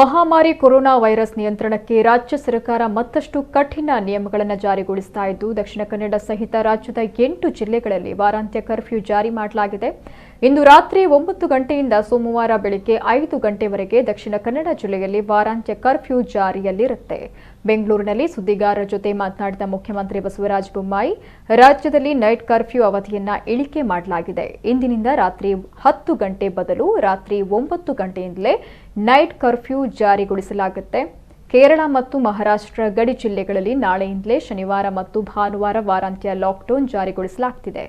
ಮಹಾಮಾರಿ corona virus ನಿಯಂತ್ರಣಕ್ಕೆ ರಾಜ್ಯ ಸರ್ಕಾರ ಮತ್ತಷ್ಟು ಕಠಿಣ ನಿಯಮಗಳನ್ನು ಜಾರಿಗೊಳಿಸ್ತಾ ಇದ್ದು ದಕ್ಷಿಣ ಕನ್ನಡ ಸಹಿತ ರಾಜ್ಯದ 8 ಜಿಲ್ಲೆಗಳಲ್ಲಿ ವಾರಾಂತ್ಯ ಕರ್ಫ್ಯೂ ಜಾರಿ ಮಾಡಲಾಗಿದೆ. ಇಂದು ರಾತ್ರಿ 9 ಗಂಟೆಯಿಂದ ಸೋಮವಾರ ಬೆಳಗ್ಗೆ 5 ಗಂಟೆವರೆಗೆ ದಕ್ಷಿಣ ಕನ್ನಡ ಜಿಲ್ಲೆಯಲ್ಲಿ ವಾರಾಂತ್ಯ ಕರ್ಫ್ಯೂ ಜಾರಿಯಲ್ಲಿರುತ್ತೆ. ಬೆಂಗಳೂರಿನಲ್ಲಿ ಸುದ್ದಿಗಾರರ ಜೊತೆ ಮಾತನಾಡಿದ ಮುಖ್ಯಮಂತ್ರಿ ಬಸವರಾಜ ಬೊಮ್ಮಾಯಿ, ರಾಜ್ಯದಲ್ಲಿ ನೈಟ್ ಕರ್ಫ್ಯೂ ಅವಧಿಯನ್ನ ಇಳಿಕೆ ಮಾಡಲಾಗಿದೆ. ಇಂದಿನಿಂದ ರಾತ್ರಿ 10 ಗಂಟೆ ಬದಲು ರಾತ್ರಿ 9 ಗಂಟೆಯಿಂದಲೇ ನೈಟ್ ಕರ್ಫ್ಯೂ ಜಾರಿಗೊಳಿಸಲಾಗುತ್ತೆ. ಕೇರಳ ಮತ್ತು ಮಹಾರಾಷ್ಟ್ರ ಗಡಿ ಜಿಲ್ಲೆಗಳಲ್ಲಿ ನಾಳೆಯಿಂದಲೇ ಶನಿವಾರ ಮತ್ತು ಭಾನುವಾರ ವಾರಾಂತ್ಯ ಲಾಕ್ಡೌನ್ ಜಾರಿಗೊಳಿಸಲಾಗುತ್ತಿದೆ.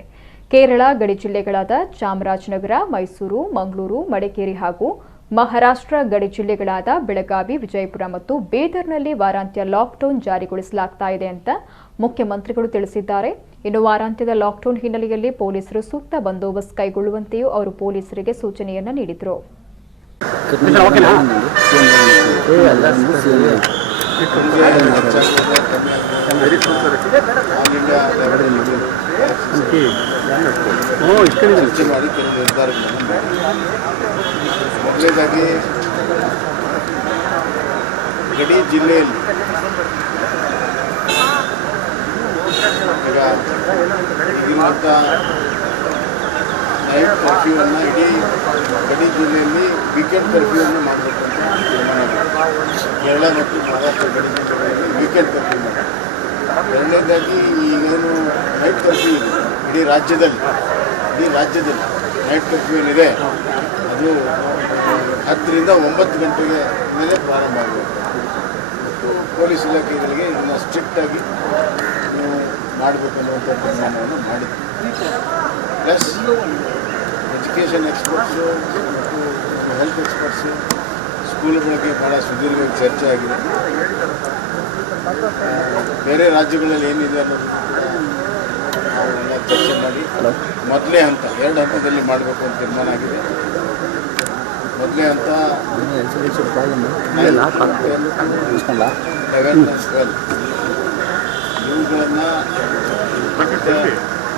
ಕೇರಳ ಗಡಿ ಜಿಲ್ಲೆಗಳಾದ ಚಾಮರಾಜನಗರ, ಮೈಸೂರು, ಮಂಗಳೂರು, ಮಡಿಕೇರಿ ಹಾಗೂ ಮಹಾರಾಷ್ಟ್ರ ಗಡಿ ಜಿಲ್ಲೆಗಳಾದ ಬೆಳಗಾವಿ, ವಿಜಯಪುರ ಮತ್ತು ಬೀದರ್ನಲ್ಲಿ ವಾರಾಂತ್ಯ ಲಾಕ್ಡೌನ್ ಜಾರಿಗೊಳಿಸಲಾಗ್ತಾ ಇದೆ ಅಂತ ಮುಖ್ಯಮಂತ್ರಿಗಳು ತಿಳಿಸಿದ್ದಾರೆ. ಇನ್ನು ವಾರಾಂತ್ಯದ ಲಾಕ್ಡೌನ್ ಹಿನ್ನೆಲೆಯಲ್ಲಿ ಪೊಲೀಸರು ಸೂಕ್ತ ಬಂದೋಬಸ್ತ್ ಕೈಗೊಳ್ಳುವಂತೆಯೂ ಅವರು ಪೊಲೀಸರಿಗೆ ಸೂಚನೆಯನ್ನ ನೀಡಿದರು. ಮೊದಲನೇದಾಗಿ ಗಡಿ ಜಿಲ್ಲೆಯಲ್ಲಿ ಈಗ ಇರುವಂಥ ನೈಟ್ ಕರ್ಫ್ಯೂವನ್ನು ಇಡೀ ಗಡಿ ಜಿಲ್ಲೆಯಲ್ಲಿ ವೀಕೆಂಡ್ ಕರ್ಫ್ಯೂವನ್ನು ಮಾಡಬೇಕು ಅಂತ ತೀರ್ಮಾನ ಆಗಿದೆ. ಕೇರಳ ಮತ್ತು ಮಹಾರಾಷ್ಟ್ರ ಗಡಿ ಜಿಲ್ಲೆಗಳಲ್ಲಿ ವೀಕೆಂಡ್ ಕರ್ಫ್ಯೂ ಮಾಡಿ. ಎರಡನೇದಾಗಿ ಈಗೇನು ನೈಟ್ ಕರ್ಫ್ಯೂ ಇದೆ ಇಡೀ ರಾಜ್ಯದಲ್ಲಿ ನೈಟ್ ಕರ್ಫ್ಯೂ ಏನಿದೆ ಅದು 10 ರಿಂದ 9 ಗಂಟೆಗೆ ಮೇಲೆ ಪ್ರಾರಂಭ ಆಗಬೇಕು. ಮತ್ತು ಪೊಲೀಸ್ ಇಲಾಖೆಗಳಿಗೆ ಇದನ್ನು ಸ್ಟ್ರಿಕ್ಟಾಗಿ ನೀವು ಮಾಡಬೇಕು ಅನ್ನುವಂಥ ತೀರ್ಮಾನವನ್ನು ಮಾಡಿದ್ವಿ. ಪ್ಲಸ್ ಎಜುಕೇಷನ್ ಎಕ್ಸ್ಪರ್ಟ್ಸು ಮತ್ತು ಹೆಲ್ತ್ ಎಕ್ಸ್ಪರ್ಟ್ಸು ಸ್ಕೂಲ್ಗಳಿಗೆ ಭಾಳ ಸುದೀರ್ಘವಾಗಿ ಚರ್ಚೆ ಆಗಿದೆ. ಬೇರೆ ರಾಜ್ಯಗಳಲ್ಲಿ ಏನಿದೆ ಅನ್ನೋದು ನಾವೆಲ್ಲ ಚರ್ಚೆ ಮಾಡಿ ಮೊದಲನೇ ಹಂತ 2 ಹಂತದಲ್ಲಿ ಮಾಡಬೇಕು ಅಂತ ತೀರ್ಮಾನ ಆಗಿದೆ. ಮೊದಲನೇ ಹಂತ 11 12 ಇವುಗಳನ್ನು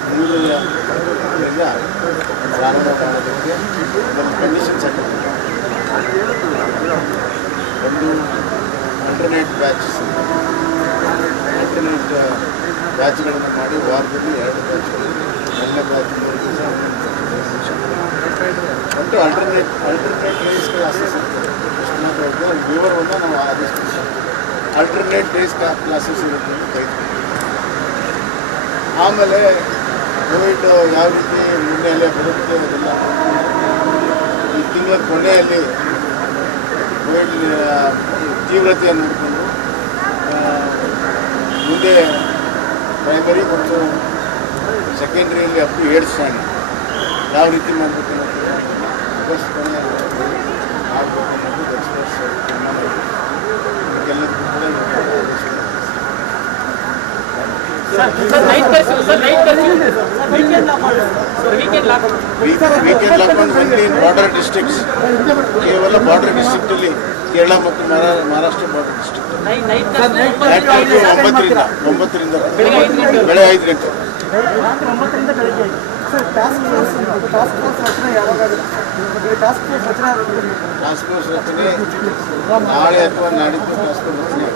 3ರಿಂದ ಪ್ರಾರಂಭ ಮಾಡೋದಕ್ಕೆ ಒಂದು ಕಂಡೀಷನ್ಸ್ ಹಾಕಿದೆ. ಒಂದು ಆಲ್ಟರ್ನೇಟ್ ಬ್ಯಾಚ್ಗಳನ್ನು ಮಾಡಿ ವಾರದಲ್ಲಿ 2 ಬ್ಯಾಚ್ಗಳು, ಮೊದಲನೇ ಬ್ಯಾಚ್ ಮತ್ತು ಆಲ್ಟರ್ನೇಟ್ ಡೇಸ್ ಕ್ಲಾಸಸ್ ಇರುತ್ತೆ. ವಿವರವನ್ನು ನಾವು ಆದಷ್ಟು ಆಲ್ಟರ್ನೇಟ್ ಡೇಸ್ ಕ್ಲಾಸಸ್ ಇರುತ್ತೆ ಅಂತ ಕರಿತೀವಿ. ಆಮೇಲೆ ಕೋವಿಡ್ ಯಾವ ರೀತಿ ಮುನ್ನೆಲೆ ಬರುತ್ತೆ ಅದೆಲ್ಲ ಈ ತಿಂಗಳ ಕೊನೆಯಲ್ಲಿ ಕೋವಿಡ್ ತೀವ್ರತೆಯನ್ನು ನೋಡಿಕೊಂಡು ಮುಂದೆ ಪ್ರೈಮರಿ ಮತ್ತು ಸೆಕೆಂಡ್ರಿಯಲ್ಲಿ ಅಪ್ ಟು 8th ಸ್ಟ್ಯಾಂಡರ್ಡ್ ಯಾವ ರೀತಿ ಮಾಡಬೇಕು ಅನ್ನೋದು ಆಗಸ್ಟ್ ಕೊನೆ ಆಗಬೇಕು ಅನ್ನೋದು ಎಕ್ಸ್ಪರ್ಟ್ಸ್ ತೀರ್ಮಾನ ಇದಕ್ಕೆಲ್ಲದಕ್ಕೂ ಕೂಡ weekend lockdown only in border districts, ಕೇವಲ ಬಾರ್ಡರ್ ಡಿಸ್ಟ್ರಿಕ್ಟಲ್ಲಿ ಕೇರಳ ಮತ್ತು ಮಹಾರಾಷ್ಟ್ರ ಬಾರ್ಡರ್ ಡಿಸ್ಟ್ರಿಕ್ಟ್ 9ರಿಂದ ಬೆಳೆ 5 ಗಂಟೆ. ಟಾಸ್ಕ್ ಫೋರ್ಸ್ ರಚನೆ ನಾಳೆ ಅಥವಾ ನಾಡಿದ್ದು ಟಾಸ್ಕ್ ಫೋರ್ಸ್ ರಚನೆ